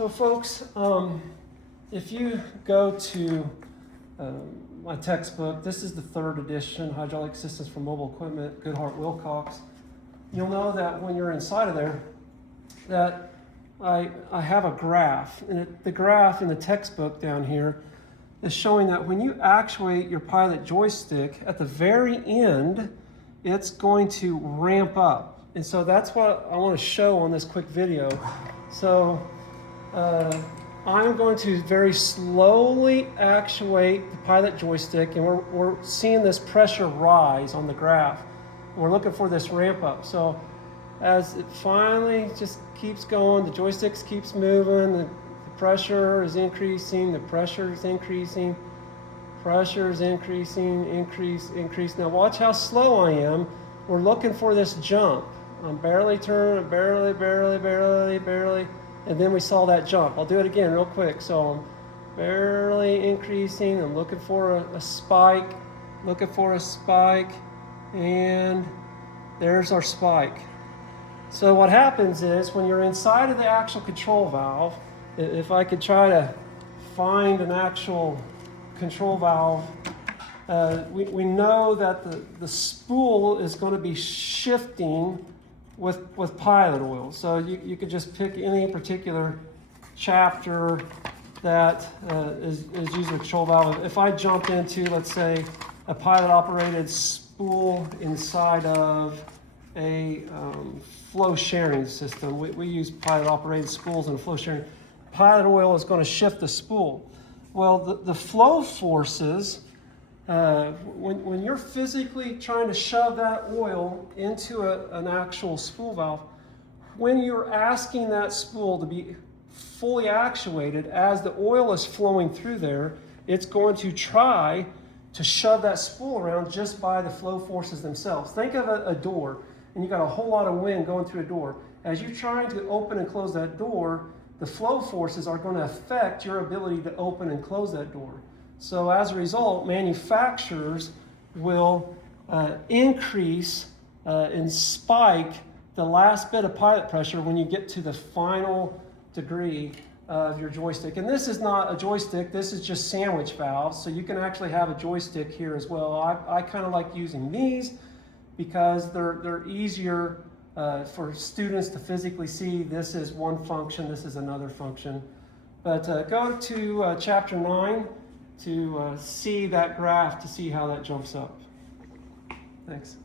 So folks, if you go to my textbook, this is the 3rd edition, Hydraulic Systems for Mobile Equipment, Goodhart-Willcox. You'll know that when you're inside of there, that I have a graph. And the graph in the textbook down here is showing that when you actuate your pilot joystick, at the very end, it's going to ramp up. And so that's what I want to show on this quick video. So I'm going to very slowly actuate the pilot joystick, and we're seeing this pressure rise on the graph. We're looking for this ramp up. So as it finally just keeps going, the joystick keeps moving, the pressure is increasing, the pressure is increasing, pressure is increasing, increase. Now watch how slow I am. We're looking for this jump. I'm barely turning, barely, and then we saw that jump. I'll do it again real quick. So I'm barely increasing. I'm looking for a spike, and there's our spike. So what happens is when you're inside of the actual control valve, if I could try to find an actual control valve, we know that the spool is going to be shifting with pilot oil. So you could just pick any particular chapter that is using a control valve. If I jump into, let's say, a pilot operated spool inside of a flow sharing system, we use pilot operated spools in flow sharing. Pilot oil is going to shift the spool. Well, the flow forces, when you're physically trying to shove that oil into an actual spool valve, when you're asking that spool to be fully actuated, as the oil is flowing through there, it's going to try to shove that spool around just by the flow forces themselves. Think of a door, and you got a whole lot of wind going through a door. As you're trying to open and close that door, the flow forces are going to affect your ability to open and close that door. So as a result, manufacturers will increase and spike the last bit of pilot pressure when you get to the final degree of your joystick. And this is not a joystick, this is just sandwich valves. So you can actually have a joystick here as well. I kind of like using these because they're easier for students to physically see. This is one function, this is another function. But go to chapter 9 to see that graph to see how that jumps up. Thanks.